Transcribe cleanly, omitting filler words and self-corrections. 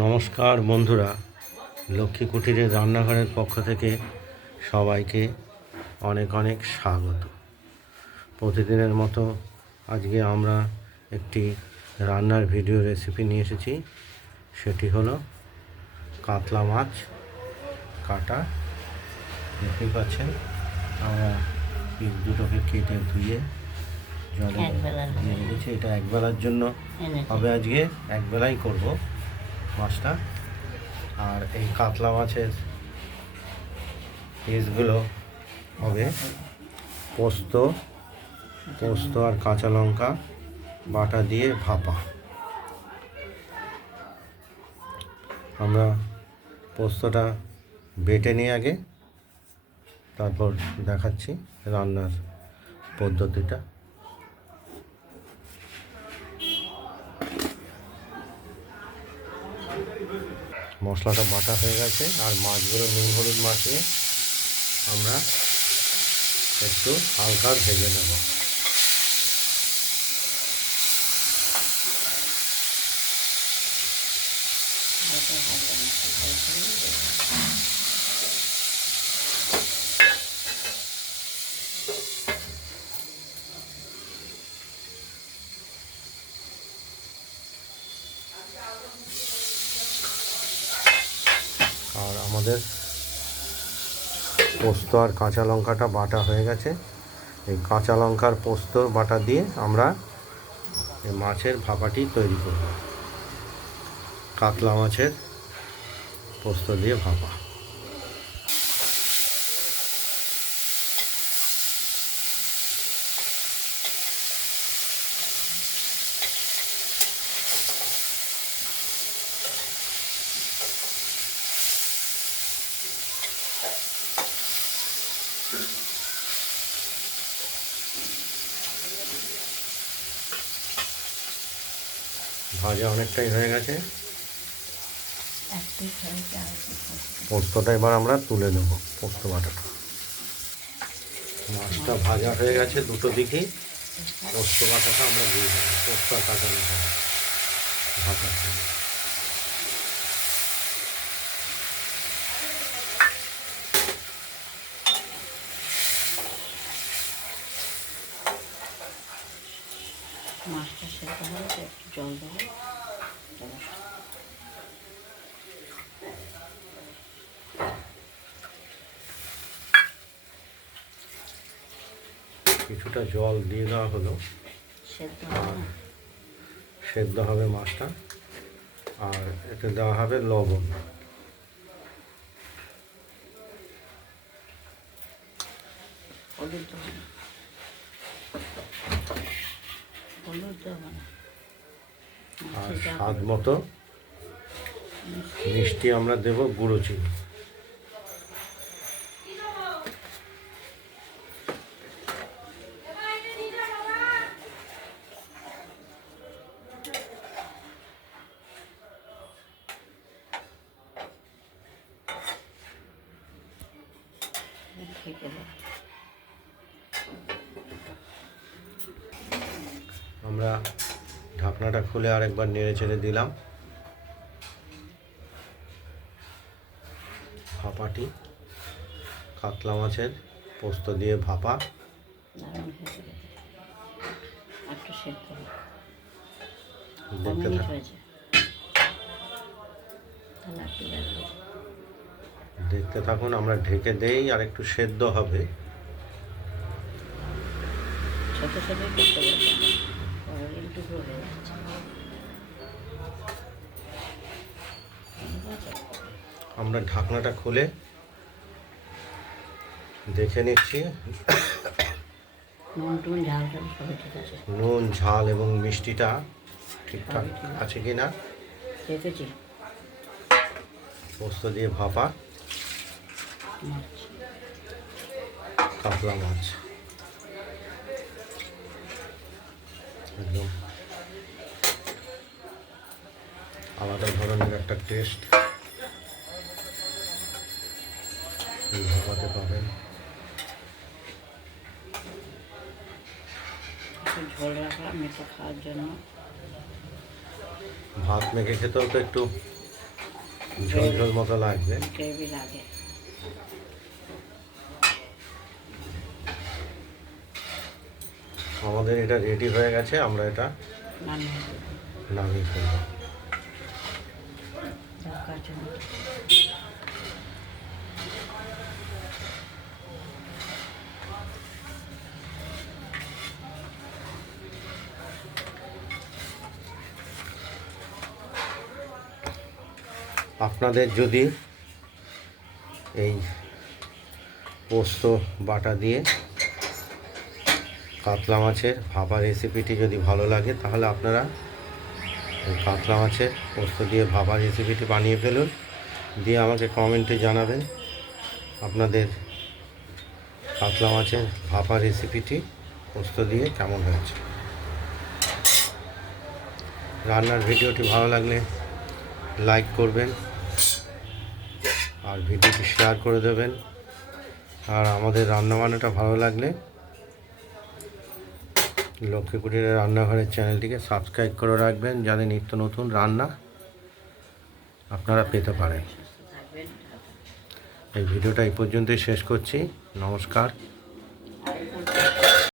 নমস্কার বন্ধুরা, লক্ষ্মী কুটিরের রান্নাঘরের পক্ষ থেকে সবাইকে অনেক অনেক স্বাগত। প্রতিদিনের মতো আজকে আমরা একটি রান্নার ভিডিও রেসিপি নিয়ে এসেছি। সেটি হলো কাতলা মাছ কাটা। দেখতেই পাচ্ছেন, আমরা পিস দুটোকে কেটে ধুয়ে জলে দিয়ে রেখেছি। এটা একবেলার জন্য হবে, আজকে একবেলাই করব মাছটা। আর এই কাতলা মাছের পিসগুলো হবে পোস্ত আর কাঁচা লঙ্কা বাটা দিয়ে ভাপা। আমরা পোস্তটা বেটে নিয়ে আগে, তারপর দেখাচ্ছি রান্নার পদ্ধতিটা। মশলাটা বাটা হয়ে গেছে, আর মাছগুলো নুন হলুদ মাখিয়ে আমরা একটু হালকা ভেজে নেব। আর আমাদের পোস্ত আর কাঁচা লঙ্কাটা বাটা হয়ে গেছে। এই কাঁচা লঙ্কার পোস্ত বাটা দিয়ে আমরা এই মাছের ভাপাটি তৈরি করব। কাতলা মাছের পোস্ত দিয়ে ভাপা। ভাজা অনেকটাই হয়ে গেছে, পোস্তটা এবার আমরা তুলে নেব। পোস্ত বাটাটা, মাছটা ভাজা হয়ে গেছে দুটো দিকেই। পোস্ত বাটাটা আমরা দিয়ে দেবো। পোস্ত আর কাঁচা লঙ্কা ভাজা মাছটা সেদ্ধ হলে একটু জল দেবো। কিছুটা জল দিয়ে দেওয়া হলো, সেদ্ধ হবে মাছটা। আর এতে দেওয়া হবে লবণ। আর স্বাদ মতো মিষ্টি আমরা দেব, গুঁড়ো চিনি। আমরা ঢাকনাটা খুলে আরেকবার নেড়ে চেড়ে দিলাম। ভাপাটি কাতলা মাছের পোস্ত দিয়ে ভাপা। দেখতে থাকুন, আমরা ঢেকে দেই, আর একটু সেদ্ধ হবে। আমরা ঢাকনাটা খুলে দেখে নিচ্ছি নুন ঝাল এবং মিষ্টিটা ঠিকঠাক আছে কিনা। পোস্ত দিয়ে ভাপা কাতলা মাছ একদম আলাদা ধরনের একটা টেস্ট ভাপাতে পাবেন। ঝোল রাখলাম এটা খাওয়ার জন্য। ভাত মেখে খেতেও তো একটু ঝোল ঝোল মতো লাগবে। গ্রেভি লাগে। আমাদের এটা রেডি হয়ে গেছে, আমরা এটা নামিয়ে ফেলবো। দরকার জন্য আপনাদের যদি এই পোস্ত বাটা দিয়ে কাতলা মাছের ভাপা রেসিপিটি যদি ভালো লাগে, তাহলে আপনারা এই কাতলা মাছের পোস্ত দিয়ে ভাপা রেসিপিটি বানিয়ে ফেলুন, দিয়ে আমাকে কমেন্টে জানাবেন আপনাদের কাতলা মাছের ভাপা রেসিপিটি পোস্ত দিয়ে কেমন হয়েছে। রান্নার ভিডিওটি ভালো লাগলে লাইক করবেন আর ভিডিওটি শেয়ার করে দেবেন। আর আমাদের রান্নাবান্নাটা ভালো লাগলে লক্ষ্মী কুটিরের রান্নাঘরের চ্যানেলটিকে সাবস্ক্রাইব করে রাখবেন, যাতে নিত্য নতুন রান্না আপনারা পেতে পারেন। সুস্থ থাকবেন। এই ভিডিওটা এই পর্যন্তই শেষ করছি। নমস্কার।